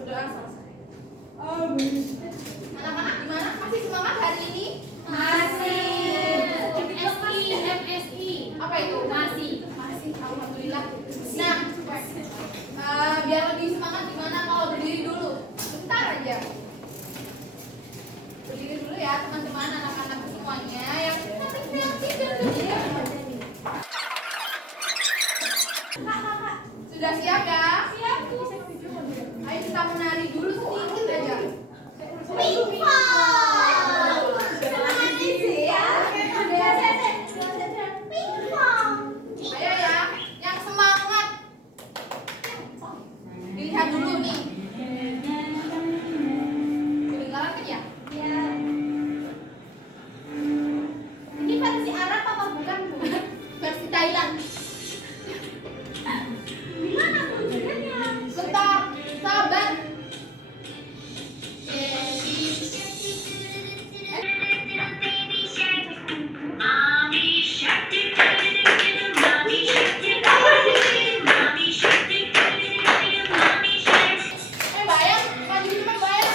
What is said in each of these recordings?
Sudah selesai. Anak-anak gimana? Masih semangat hari ini? Masih. MSI. Apa itu? Masih. Alhamdulillah. Nah, biar lebih semangat gimana kalau berdiri dulu? Bentar aja. Berdiri dulu ya teman-teman, anak-anak semuanya yang kreatif dan berdiri. Kak. Sudah siap ya? Siap, Bu. Ayo kita menari dulu sedikit aja. Ayo ya, yang semangat. Dilihat dulu nih. Kedengaran kan ya? Ini versi Arab apa bukan, Bu? Versi Thailand. Gimana tunjukannya? Bentar, sabar. Bayang, maju cepat bayang.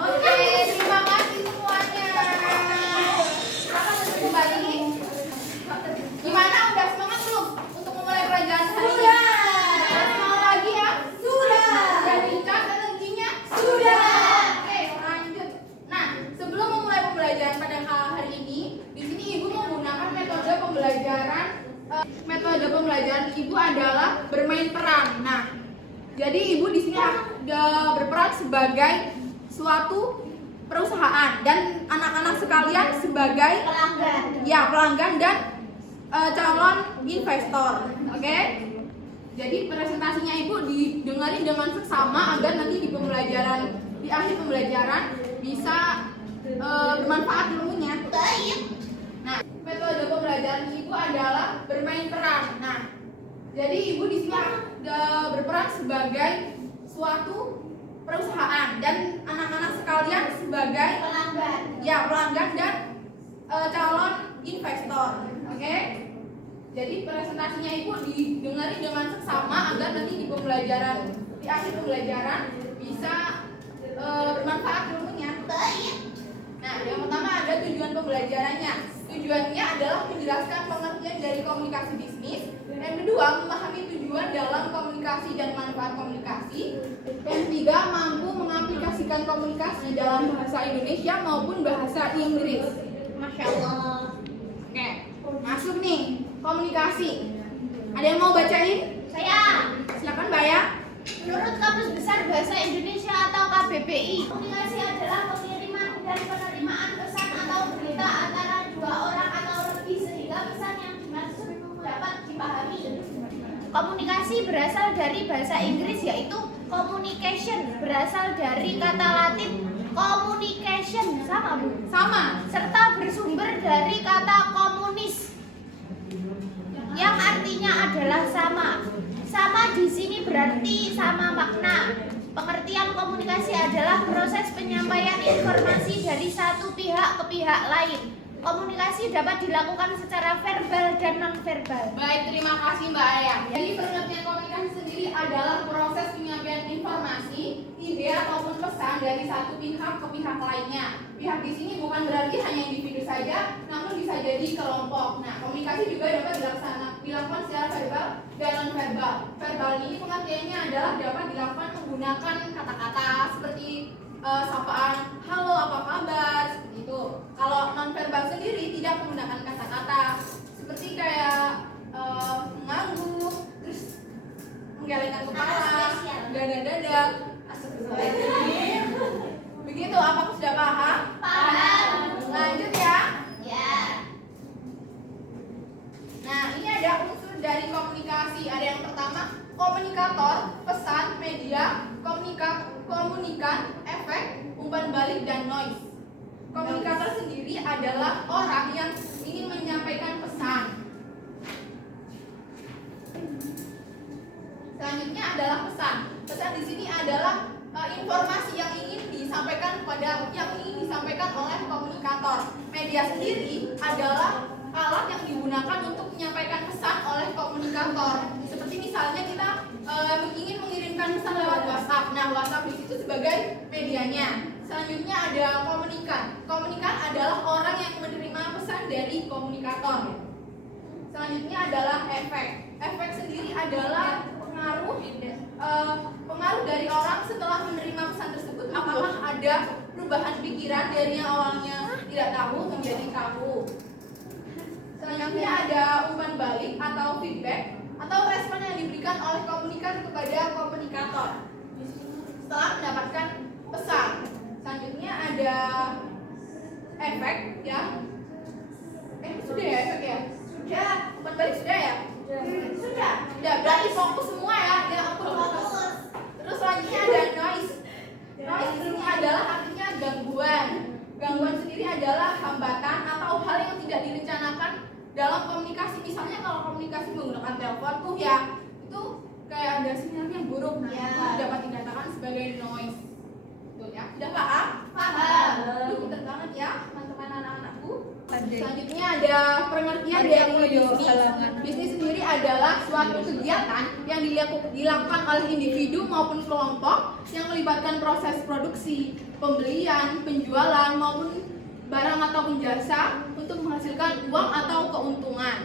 Oke, terima kasih semuanya. Silakan untuk kembali. Gimana? Udah semangat belum untuk memulai pelajaran hari ini? Sudah. Semangat lagi ya? Sudah. Sudah diikat energinya? Sudah. Oke, lanjut. Nah, sebelum memulai pembelajaran pada hari ini, di sini Ibu menggunakan metode pembelajaran. Metode pembelajaran Ibu adalah bermain peran. Nah, jadi Ibu di sini berperan sebagai suatu perusahaan dan anak-anak sekalian sebagai pelanggan dan calon investor. Oke? Jadi presentasinya Ibu didengarin dengan seksama agar nanti di akhir pembelajaran bisa bermanfaat ilmunya. Baik. Nah, metode pembelajaran Ibu adalah bermain peran. Nah, jadi Ibu di sini berperan sebagai suatu perusahaan dan anak-anak sekalian sebagai pelanggan dan calon investor. Oke? Jadi presentasinya Ibu didengarin dengan seksama agar nanti di akhir pembelajaran bisa bermanfaat ilmunya. Baik. Nah, yang pertama ada tujuan pembelajarannya. Tujuannya adalah menjelaskan pengertian dari komunikasi bisnis. Yang kedua, memahami tujuan dalam komunikasi dan manfaat komunikasi. Yang ketiga, mampu mengaplikasikan komunikasi dalam bahasa Indonesia maupun bahasa Inggris. Masya Allah. Oke, masuk nih komunikasi. Ada yang mau bacain? Saya. Silakan Mbak ya. Menurut Kamus Besar Bahasa Indonesia atau KBBI, komunikasi adalah pengiriman dan penerimaan pesan atau berita antara dua orang atau lebih sehingga pesan yang dimaksud dapat dipahami. Komunikasi berasal dari bahasa Inggris yaitu communication, berasal dari kata Latin communication, sama Bu? Sama. Serta bersumber dari kata komunis yang artinya adalah sama. Sama di sini berarti sama makna. Pengertian komunikasi adalah proses penyampaian informasi dari satu pihak ke pihak lain. Komunikasi dapat dilakukan secara verbal dan non-verbal. Baik, terima kasih Mbak Aya. Jadi pengertian komunikasi sendiri adalah proses penyampaian informasi, ide ataupun pesan dari satu pihak ke pihak lainnya. Pihak di sini bukan berarti hanya individu saja, namun bisa jadi kelompok. Nah, komunikasi juga dapat dilakukan secara verbal dan non-verbal. Verbal ini pengertiannya adalah dapat dilakukan menggunakan kata-kata seperti sapaan, halo apa kabar, seperti itu. Kalau non-verbal sendiri tidak menggunakan kata-kata seperti kayak mengangguk, terus menggelengkan kepala, dada, astagfirullahaladzim. Begitu, apakah sudah paham? Paham. Lanjut ya. Ya. Nah, ini ada unsur dari komunikasi. Ada yang pertama, komunikator, pesan, media, komunikan, efek, umpan balik, dan noise. Komunikator sendiri adalah orang yang ingin menyampaikan pesan. Selanjutnya adalah pesan. Pesan di sini adalah informasi yang ingin disampaikan oleh komunikator. Media sendiri adalah alat yang digunakan untuk menyampaikan pesan oleh komunikator. Seperti misalnya kita ingin mengirimkan pesan lewat WhatsApp. Nah, WhatsApp di situ sebagai medianya. Selanjutnya ada komunikan. Komunikan adalah orang yang menerima pesan dari komunikator. Selanjutnya adalah efek. Efek sendiri adalah pengaruh dari orang setelah menerima pesan tersebut. Apakah ada perubahan pikiran dari yang awalnya tidak tahu menjadi tahu. Selanjutnya ada umpan balik atau feedback atau respon yang diberikan oleh komunikan kepada komunikator setelah mendapatkan pesan. Selanjutnya ada efek yang sudah ya efek ya? Sudah. Umpan balik sudah ya? Sudah. Berarti fokus semua ya. Fokus. Terus selanjutnya ada noise. Noise di sini adalah artinya gangguan. Gangguan sendiri adalah hambatan atau hal yang tidak direncanakan dalam komunikasi. Misalnya kalau komunikasi menggunakan telepon tuh ya itu kayak ada sinyal yang buruk. Nah, itu dapat dikatakan sebagai noise. Tuh ya. Sudah paham? Paham. Pinter banget ya teman-teman anak-anakku. Selanjutnya ada pengertian dari bisnis. Bisnis sendiri adalah suatu kegiatan yang dilakukan oleh individu maupun kelompok yang melibatkan proses produksi, pembelian, penjualan maupun barang ataupun jasa untuk menghasilkan uang atau keuntungan.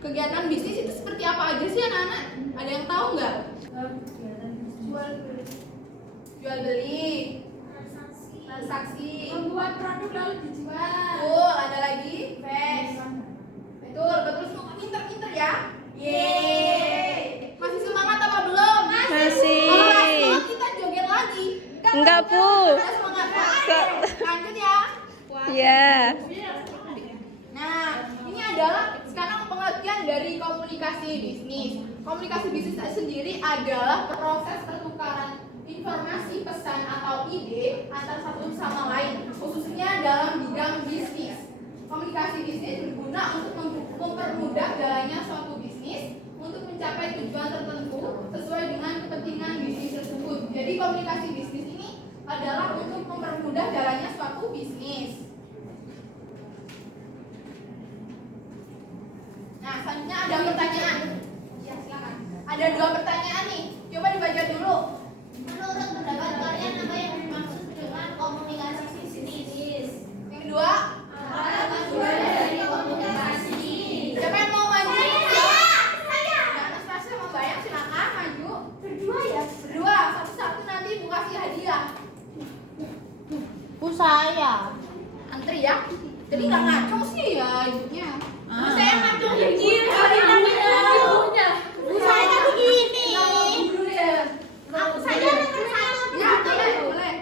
Kegiatan bisnis itu seperti apa aja sih anak-anak? Ada yang tahu nggak? Jual beli, transaksi, Membuat produk lalu dijual. betul. Ada lagi? Betul, semua pinter-pinter ya. Yeay. Masih semangat apa belum? Masih. Kalau kita joget lagi. Enggak, Bu. Ada semangat. Lanjut ya. Ya. Nah, ini adalah sekarang pengertian dari komunikasi bisnis. Komunikasi bisnis sendiri adalah proses pertukaran informasi, pesan atau ide antar satu sama lain, khususnya dalam bidang bisnis. Komunikasi bisnis berguna untuk mempermudah jalannya suatu bisnis untuk mencapai tujuan tertentu sesuai dengan kepentingan bisnis tersebut. Jadi komunikasi bisnis ini adalah untuk mempermudah jalannya suatu bisnis. Nah, selanjutnya ada pertanyaan. Ya, silakan. Ada 2 pertanyaan nih. Coba dibaca dulu. Menurut pendapat kalian apa yang dimaksud dengan komunikasi bisnis? Yang kedua, Apa tujuan dari komunikasi? siapa yang mau maju? Saya. Anastasia mau bayang, silakan maju. Berdua ya? Berdua, satu-satu nanti Bu kasih hadiah. Bu saya. Antri ya. Jadi nggak ngacung sih ya ibunya. Saya ngacung begini. Bu saya begini. Aku saja nomor 1. Ya, boleh.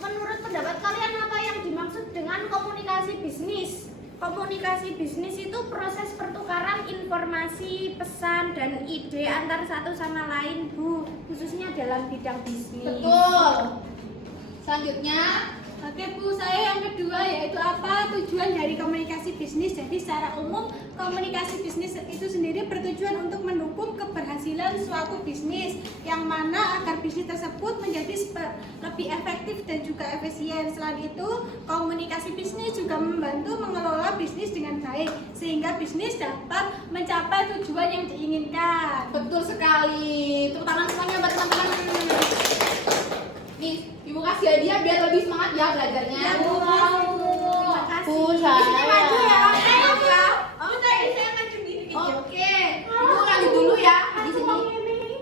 Menurut pendapat kalian apa yang dimaksud dengan komunikasi bisnis? Komunikasi bisnis itu proses pertukaran informasi, pesan, dan ide antar satu sama lain, Bu, khususnya dalam bidang bisnis. Betul. Selanjutnya, Oke Bu, saya yang kedua yaitu apa tujuan dari komunikasi bisnis. Jadi secara umum komunikasi bisnis itu sendiri bertujuan untuk mendukung keberhasilan suatu bisnis yang mana agar bisnis tersebut menjadi lebih efektif dan juga efisien. Selain itu, komunikasi bisnis juga membantu mengelola bisnis dengan baik sehingga bisnis dapat mencapai tujuan yang diinginkan. betul sekali. Tepuk tangan semuanya buat teman-teman. Nih, Ibu kasih hadiah biar lebih semangat ya belajarnya. Ya, Bu. Terima kasih. Bu, di sini maju ya. Ayo, Bu. Ya. Saya maju gini. Oke, Ibu lanjut dulu ya di sini.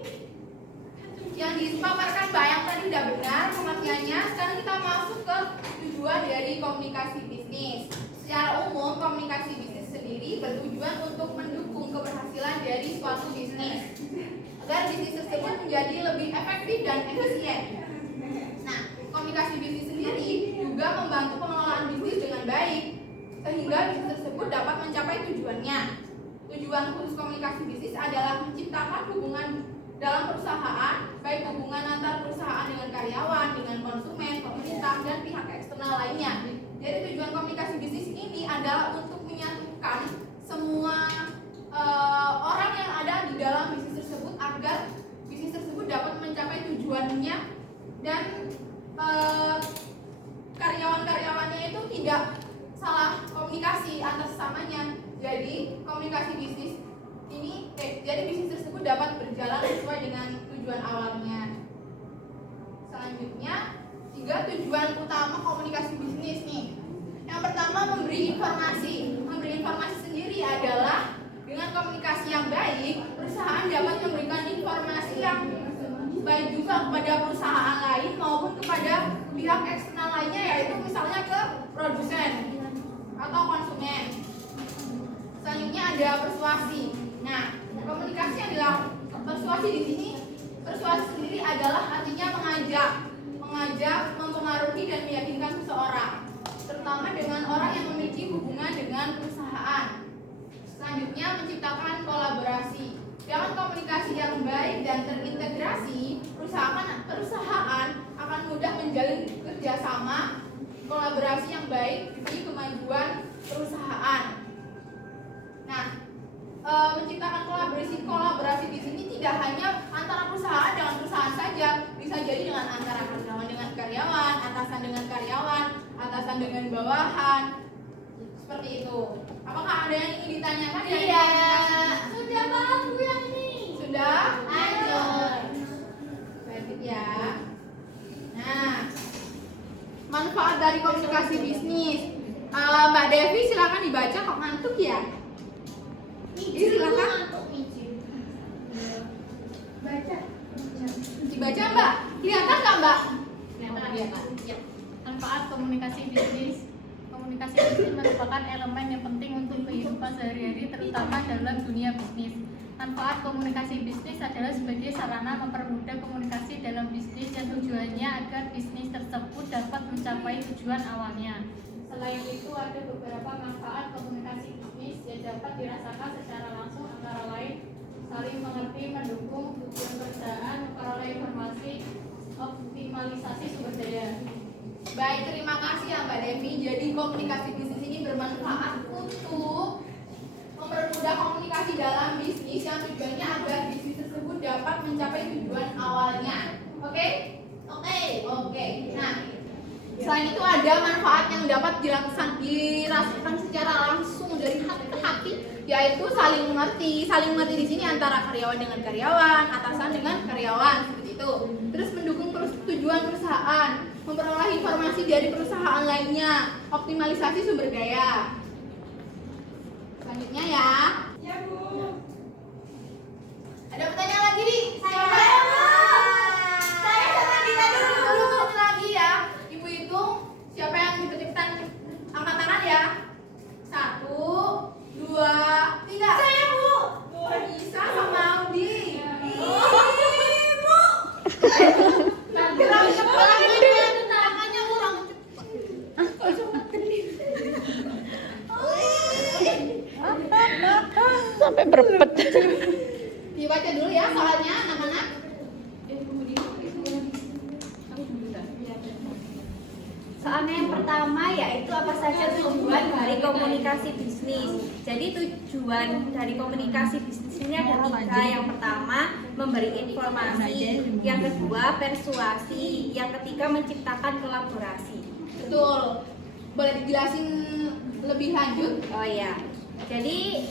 Yang dipaparkan Bayang tadi udah benar pengertiannya. Sekarang kita masuk ke tujuan dari komunikasi bisnis. Secara umum, komunikasi bisnis sendiri bertujuan untuk mendukung keberhasilan dari suatu bisnis agar bisnis tersebut menjadi lebih efektif dan efisien. Nah, komunikasi bisnis sendiri juga membantu pengelolaan bisnis dengan baik sehingga bisnis tersebut dapat mencapai tujuannya. Tujuan khusus komunikasi bisnis adalah menciptakan hubungan dalam perusahaan, baik hubungan antar perusahaan dengan karyawan, dengan konsumen, pemerintah, dan pihak eksternal lainnya. Jadi tujuan komunikasi bisnis ini adalah untuk menyatukan semua orang yang ada di dalam bisnis tersebut agar tujuannya dan karyawan-karyawannya itu tidak salah komunikasi antar sesamanya. Jadi komunikasi bisnis ini jadi bisnis tersebut dapat berjalan sesuai dengan tujuan awalnya. Selanjutnya, 3 tujuan utama komunikasi bisnis nih. Yang pertama, memberi informasi. Memberi informasi sendiri adalah dengan komunikasi yang baik, perusahaan dapat memberikan informasi yang baik juga kepada perusahaan lain maupun kepada pihak eksternal lainnya, yaitu misalnya ke produsen atau konsumen. Selanjutnya ada persuasi. Nah, komunikasi yang dilakukan persuasi di sini, persuasi sendiri adalah artinya mengajak, mempengaruhi dan meyakinkan seseorang, terutama dengan orang yang memiliki hubungan dengan perusahaan. Selanjutnya, menciptakan kolaborasi. Dengan komunikasi yang baik dan terintegrasi, perusahaan akan mudah menjalin kerjasama, kolaborasi yang baik demi kemajuan perusahaan. Nah, menciptakan kolaborasi di sini tidak hanya antara perusahaan dengan perusahaan saja, bisa jadi dengan antara karyawan dengan karyawan, atasan dengan karyawan, atasan dengan bawahan, seperti itu. Apakah ada yang ingin ditanyakan? Iya. Sudah paham Bu yang ini? Sudah? Lanjut. Lanjut ya. Nah, manfaat dari komunikasi bisnis. Mbak Devi silakan dibaca, kok ngantuk ya? Silakan. Baca. Dibaca Mbak. Kelihatan nggak Mbak? Kelihatan. Ya. Manfaat komunikasi bisnis. Komunikasi bisnis merupakan elemen yang penting untuk kehidupan sehari-hari, terutama dalam dunia bisnis. Manfaat komunikasi bisnis adalah sebagai sarana mempermudah komunikasi dalam bisnis yang tujuannya agar bisnis tersebut dapat mencapai tujuan awalnya. Selain itu, ada beberapa manfaat komunikasi bisnis yang dapat dirasakan secara langsung, antara lain saling mengerti, mendukung tujuan perusahaan, memperoleh informasi, optimalisasi sumber daya. Baik, terima kasih ya Mbak Devi. Jadi komunikasi bisnis ini bermanfaat untuk mempermudah komunikasi dalam bisnis yang tujuannya agar bisnis tersebut dapat mencapai tujuan awalnya. Oke? Oke. Nah, selain itu ada manfaat yang dapat dirasakan secara langsung dari hati ke hati, yaitu saling mengerti. Saling mengerti di sini antara karyawan dengan karyawan, atasan dengan karyawan, seperti itu. Terus mendukung tujuan perusahaan, memperoleh informasi dari perusahaan lainnya, optimalisasi sumber daya. Selanjutnya ya. Ya Bu. Ada pertanyaan lagi nih? Saya sama Dina dulu. Dulu lagi ya. Ibu hitung siapa yang cepat-cepatan angkat tangan ya. 1, 2, 3. Saya Bu. Bisa sama Audi. Tangannya kurang Sampai berepet. Dibaca dulu ya soalnya anak-anak. Soalnya yang pertama yaitu apa saja tujuan dari komunikasi bisnis. Jadi tujuan dari komunikasi bisnis ini ada 3. Yang pertama memberi informasi, yang kedua persuasi, yang ketiga menciptakan kolaborasi. Betul. Boleh dijelasin lebih lanjut? Oh ya. Jadi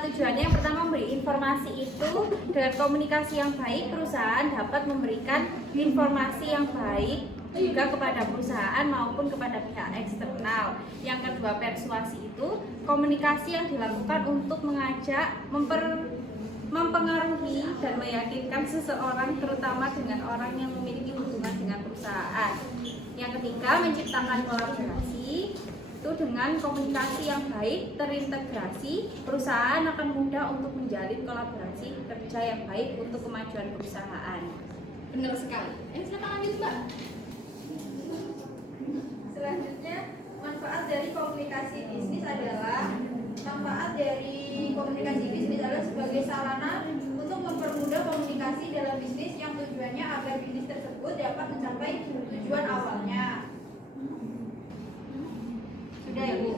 tujuannya yang pertama memberi informasi itu dengan komunikasi yang baik perusahaan dapat memberikan informasi yang baik juga kepada perusahaan maupun kepada pihak eksternal. Yang kedua persuasi itu komunikasi yang dilakukan untuk mengajak, mempengaruhi dan meyakinkan seseorang terutama dengan orang yang memiliki hubungan dengan perusahaan. Yang ketiga menciptakan kolaborasi. Itu dengan komunikasi yang baik terintegrasi, perusahaan akan mudah untuk menjalin kolaborasi kerja yang baik untuk kemajuan perusahaan. Benar sekali. Silakan lanjut Mbak. Selanjutnya, manfaat dari komunikasi bisnis adalah sebagai sarana untuk mempermudah komunikasi dalam bisnis yang tujuannya agar bisnis tersebut dapat mencapai tujuan awalnya. Sudah Ibu.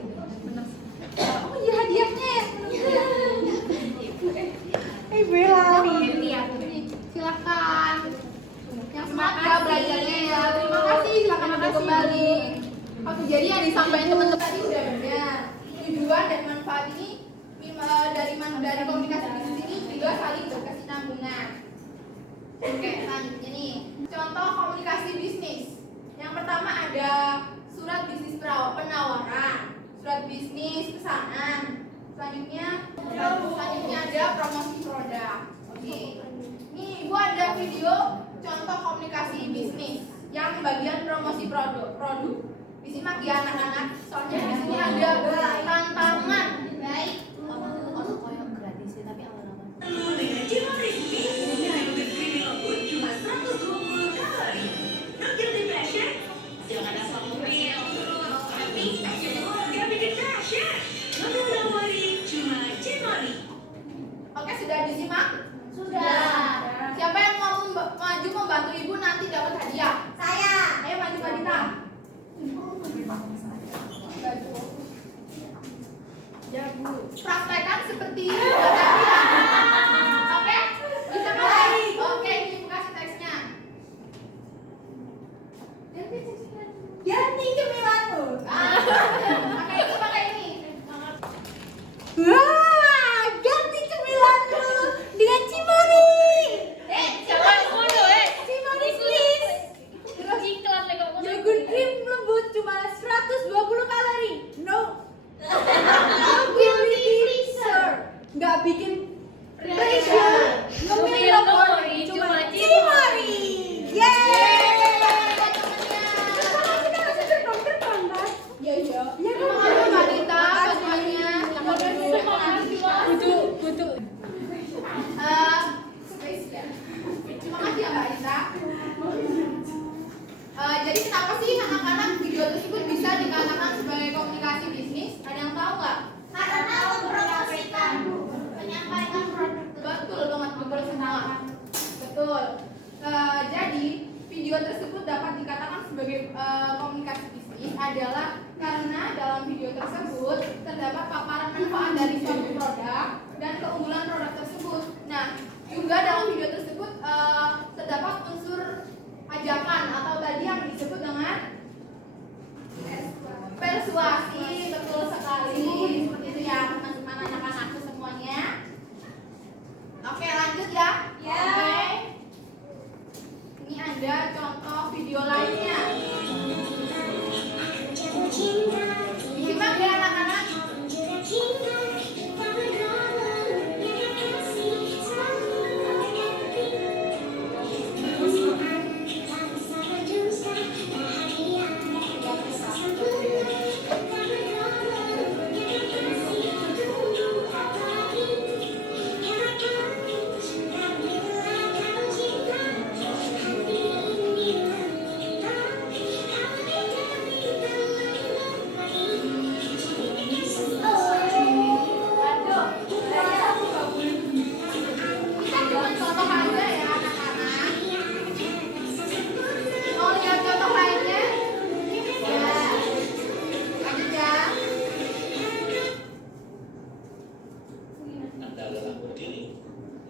Oh iya hadiahnya ya. Ibu Ini ya. silakan. Yang Jadi yang disampaikan teman-teman tadi udah benar. Tujuan dan manfaat ini dari komunikasi bisnis ini juga saling berkesinambungan. Oke, selanjutnya nih, contoh komunikasi bisnis. Yang pertama ada surat bisnis penawaran, surat bisnis pesanan. Selanjutnya ada promosi produk. Oke. Nih, Ibu ada video contoh komunikasi bisnis yang bagian promosi produk. Disimak ya anak-anak. Soalnya di sini ada tantangan. Baik. gratis sih tapi awal-awal. Dengan Cimori, ini video lembut cuma 120 kalori. No guilty pleasure? Jangan asal ngomel terus. Tapi gak bikin dasar. No worry, cuma Cimori. Oke, sudah disimak? Sudah. Siapa yang mau maju membantu Ibu nanti dapat hadiah? Saya. Ayo maju Mbak Dita. Praktekkan seperti tadi ya. Oke? Bisa kan? Oke, ini Ibu kasih teksnya. Ganti cemilanmu. Pakai ini. Wah, ganti cemilanmu dengan Cimori. Jangan mulu Cimori please. iklan lagi kok. Yogurt cream lembut cuma 120 kalori. No guilty pleasure. Nggak bikin pressure. No Cimori, cuma cuma Cimori. Yeay. Iya. Ya kan? Terima kasih Mbak Dita bantuannya. Kudu. Spesial. Terima kasih ya Mbak Dita. Jadi kenapa sih anak-anak video tersebut bisa dikatakan sebagai komunikasi bisnis? Ada yang tahu nggak? Karena mempromosikan menyampaikan produk. Betul banget, betul semua. Betul. Jadi video tersebut dapat dikatakan sebagai komunikasi bisnis adalah karena dalam video tersebut terdapat paparan manfaat dari suatu produk dan keunggulan produk tersebut. Nah, juga dalam video tersebut terdapat unsur ajakan atau tadi yang disebut dengan persuasi. Betul sekali, seperti itu ya teman-teman anak-anakku semuanya. Oke, lanjut ya. Ya. Oke. Ini ada contoh video lainnya. Disimak ya anak-anak. Kita cuma contoh aja ya anak-anak. Mau lihat contoh lainnya? Ya. Lanjut ya. Anda adalah berdiri,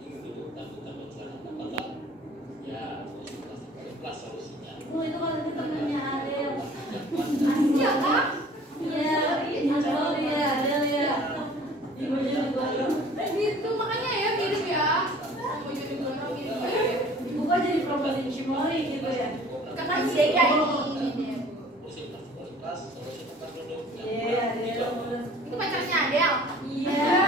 ingin duduk takut celana apakah? Ya, kelas solusinya. Itu kalau itu temannya Ariel. Iya kak? Iya, Ariel ya. Ibunya juga. Itu makanya ya mirip ya. Mau jadi gondrong mirip ya. Ibu kan jadi promosi Cimori gitu ya. Karena dia kayak ini. Solusi kelas, solusi tempat duduk. Iya, Ariel. Itu pacarnya Adel. Iya.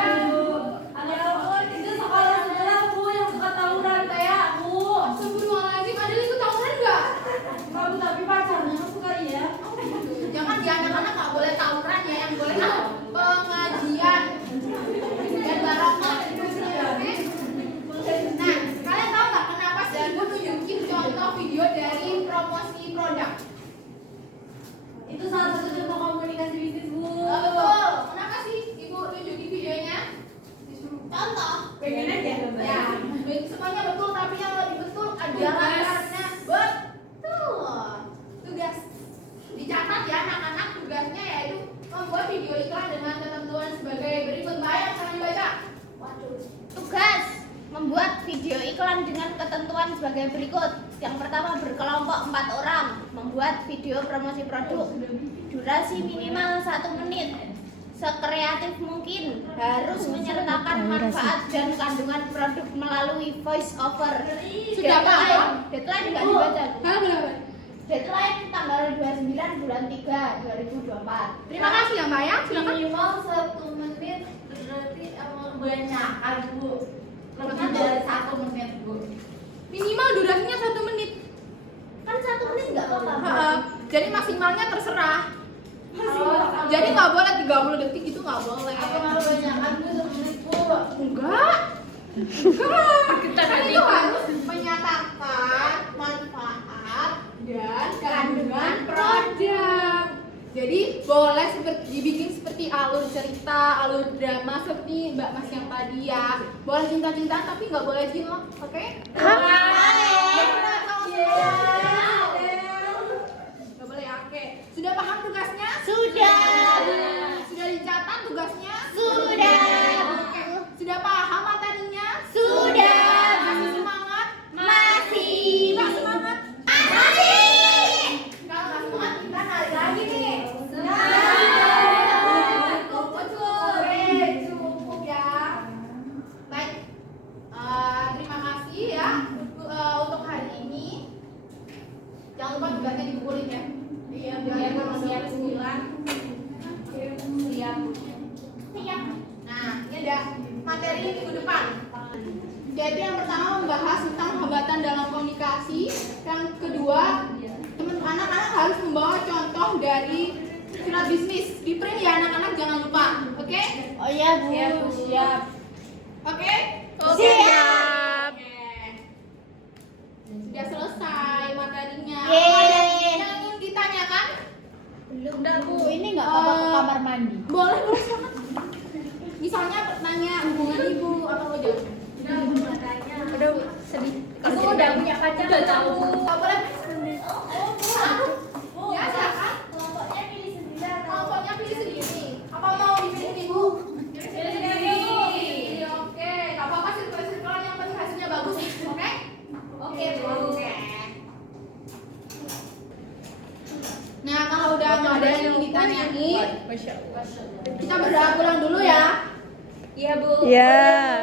Ariel pun itu sekolah sebelah Bu yang suka tawuran kayak aku. Astagfirullahaladzim, Adel ikut tawuran nggak? Kamu tapi pacarnya suka iya. Jangan di anak-anak nggak boleh tawuran ya, yang boleh pengajian dan barokah. Oke? Nah, kalian tahu nggak kenapa sih Ibu nunjukin contoh video dari promosi produk? Itu salah satu contoh komunikasi bisnis Bu. Betul. Kenapa sih Ibu nunjukin videonya? Contoh. Pengen aja. Ya, semuanya betul, tapi yang lebih betul adalah karena betul. Tugas dicatat ya anak-anak, tugasnya yaitu membuat video iklan dengan ketentuan sebagai berikut. Bayang, sekarang dibaca. Waduh. Tugas membuat video iklan dengan ketentuan sebagai berikut. Yang pertama berkelompok 4 orang membuat video promosi produk. Durasi minimal 1 menit. Sekreatif mungkin, harus menyertakan manfaat dan kandungan produk melalui voice over. Sudah paham? Deadline nggak dibaca. Halo. Deadline tanggal 29 bulan 3 2024. Terima kasih ya Mbak ya. Silakan. Minimal 1 menit berarti banyak Bu. Lebih dari 1 menit Bu. Minimal durasinya 1 menit. Kan 1 menit nggak apa-apa. Jadi maksimalnya terserah. Jadi nggak boleh 30 detik itu nggak boleh. Apa kalau banyak kan Bu 1 menit Bu? Enggak. Kan itu harus menyatakan manfaat dan kandungan produk. Jadi boleh dibikin seperti alur cerita, alur drama seperti Mbak Mas yang tadi ya. Boleh cinta-cintaan tapi nggak boleh cinlok, oke? Nggak boleh, oke. Sudah paham tugasnya? Sudah. Sudah dicatat tugasnya? Sudah. Oke. Sudah paham materinya? Sudah. Masih semangat? Masih. Nggak semangat? Masih. Kalau nggak semangat kita narik lagi nih. Cukup ya. Baik. Terima kasih ya untuk hari ini. Jangan lupa tugasnya dikumpulin ya. Iya. Jangan siap 9. Siap. Nah, ini ada materi minggu depan. Jadi yang pertama membahas tentang hambatan dalam komunikasi. Yang kedua, anak-anak harus membawa contoh dari surat bisnis. Di print ya anak-anak, jangan lupa. Oke? Oh iya Bu. Siap. Oke? Siap. Sudah selesai materinya. Yeay. Yang ingin ditanyakan? Belum Bu, ini nggak apa-apa ke kamar mandi. Boleh, silakan. Misalnya nanya hubungan ibu atau jauh. Udah sedih. Aku udah punya pacar. Udah tahu. Nggak boleh. Ya, silakan. Kelompoknya pilih sendiri atau Kelompoknya pilih sendiri. Apa mau dipilih ibu? Pilih sendiri. Oke, nggak apa-apa sirkular yang penting hasilnya bagus. Oke? Oke, Bu. Oke. Nah, kalau udah nggak ada yang ditanyain, kita berdoa pulang dulu ya. Iya Bu. Ya.